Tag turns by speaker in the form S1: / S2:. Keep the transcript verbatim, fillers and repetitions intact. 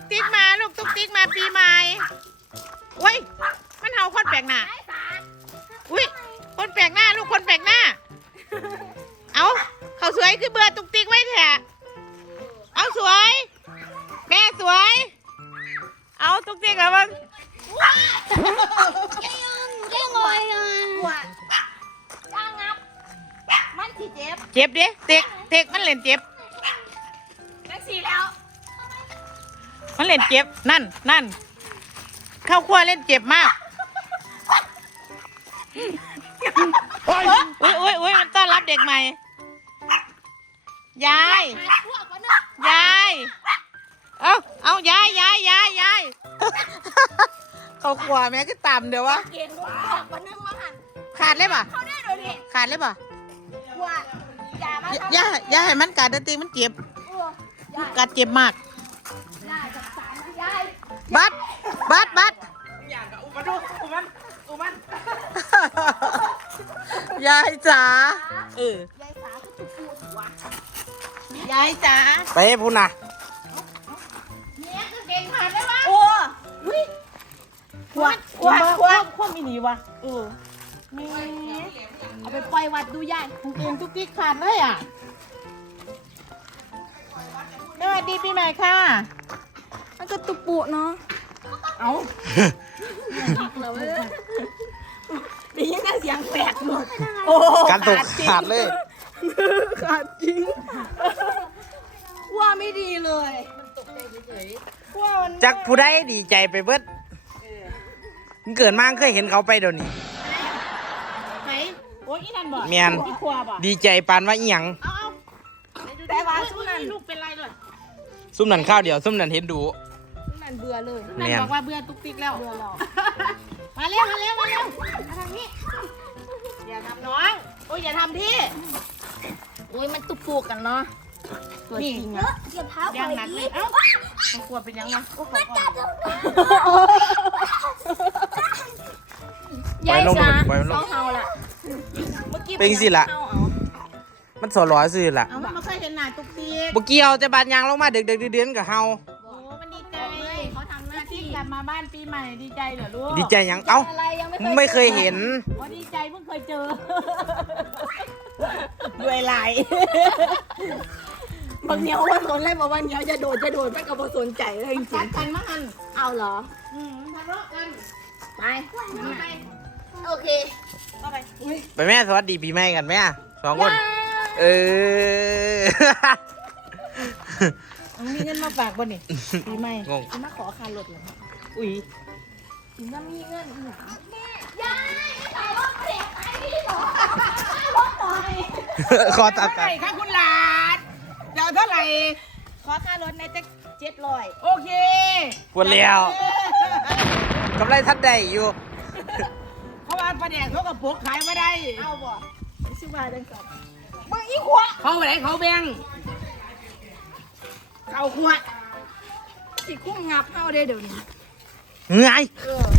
S1: ติ๊กมาลูกตุ๊กติ๊กมาปีใหม่โอ้ยมันเห่าคนแปลกหน้าอุ้ยคนแปลกหน้าลูกคนแปลกหน้าเอาเขาสวยคือเบื่อตุ๊กติ๊กไว้แท้เอาสวยแม่สวยเอาตุ๊กติ๊กเหรอมึง
S2: มันสิเจ็บ
S1: เจ็บดิเต็กเต็กมันเล่นเจ็บ
S2: แม็กซี่แล้ว
S1: มันเล่นเจ็บนั่นนั่นเข้าครัวเล่นเจ็บมากอุ้ยอุ้ยอุ้ยมันต้อนรับเด็กใหม่ยายยายเอาเอายายยายยายยายเขาขวาแม่ก็ต่ำเดี๋ยววะ
S2: เก่งกว่าคนนึงว่าหัน
S1: ขาดเลยป่ะ
S2: เขาได้โดยนี่
S1: ขาดเลยป่ะ
S2: กว่าอย่ามา
S1: อย่าอย่าให้มันกัดดนตรีมันเจ็บกัดเจ็บมาก
S2: ได้จับสารยาย
S1: บัดบัดบัด
S3: อย่างกับอุมันดูอุมันอุมัน
S1: ยายจ๋าเออย
S2: ายสาก็ถูกปูดหัวย
S1: ายจ๋า
S3: ไปพูดนะ
S1: เนี่ยคือเก่งผ่านได้ปะ
S2: โอ้ยขวดขวดขวด
S1: ขวดมีหนีวะ
S2: เออนี่เอาไปปล่อยวัดดูยาย
S1: เก่งทุกที่ขาดเลยอ่ะสวัสดีปีใหม่ค่ะ
S2: มันก็ตุกปูเนาะ
S1: เอา
S2: เราได้ยินแต่เสียงแปลกหมด
S1: โอ้
S3: การตกขาดเลย
S2: ขาดจริงว่าไม่ดีเลยว่ามัน
S3: จักผู้ใดดีใจไปเบิดมึงเกิดมาเคยเห็นเขาไปเดี๋ยวนี้
S1: ไหนโอ้ยอีนั่นบอก
S3: เมียน
S1: ที่ครัวบอก
S3: ดีใจปานว่าอีหยัง
S1: เอาเอา
S2: แต่ว่าช่วงนั้น
S1: ลูกเป็นไรเลย
S3: ซุ่มนั่นข้าวเดียวซุ่มนั่นเห็นดู
S2: ช่วงนั้นเบื่อเลย
S1: นั่น
S3: เมียน
S1: บอกว่าเบื่อตุ๊กติ๊กแล้ว
S2: เบื่อเรา
S1: มาเร็วมาเร็วมาเร็วมาทางนี้อย่าทำน้องโอ้ยอย่าทำพี่
S2: อุ้ยมันตุกปูกันเนาะตัวจริงอะเก็บเท้า
S1: ย่างหนักเลยเอ้าเขากลัวเป็นยังไงโอ้โห
S2: ยายสา
S3: ปล่อยมันลง
S2: ต้องเฮาละเมื่อกี้
S3: เป็นสิล่ะ
S2: เฮาเอา
S3: มันสอร้อยซื่อล่ะ
S1: เอามันไม่เคยเห็นหน้าตุ๊กติ๊ก
S3: บ่เกี่ยวจะบานยางลงมาเด็กๆเดือนๆกับเฮา
S1: โอ้มันดีใจ
S2: เขาทำหน้า
S1: ที่
S2: ที่
S1: กลับมาบ้านปีใหม่ดีใจเหรอลูก
S3: ดีใจหยังเอ้า
S2: อะไรยัง
S3: ไม่เคยเห็น
S1: ว่าดีใจเพิ่งเคยเจอด้วยลาย
S2: บางเหนียวว่าสนเลยบอกว่าเหนียวจะโดดจะโดดไม่ก็บสนใจเลยจริ
S1: กั
S2: ง
S1: ดกันมั้งอัน
S2: ๆเอาเหรอ
S1: อืมทะเลาะกัน
S2: ไป
S1: ไป
S2: โอเค
S1: เข้าไปอุ้ย
S3: ไปแม่สวัสดีปีใหม่กันแม่สองคน เออ
S1: มีเงินมาฝากบ่นี่ปีใหม่
S3: งง
S2: มาขอคารถเหรอ
S1: อุ้ย
S2: ถึงจะมีเงินอีหยังยายขายรถเปลี่ยนไปนี่หรอรถหน่อย
S3: ขอตัด
S1: เท่า
S3: กั
S1: ไห
S3: น
S1: ร่คะคุณหลานเดี๋ยวเท่าไหร่
S2: ขอค่ารถในจะเจ็ดร้อย
S1: โอเค
S3: ปวดแล้วกำไรทัดได้อยู่
S1: เพราะว่าประเดี๋ยวเขากับปกขายไม่ได้
S2: เอาบ่ชื่อว่าจังสัน
S1: มึงอีขวดเขาไปไหนเขาแบ่งเขาขวด
S2: สิคุ้มงับเฮาได้เดี๋ยวนี้
S3: ไง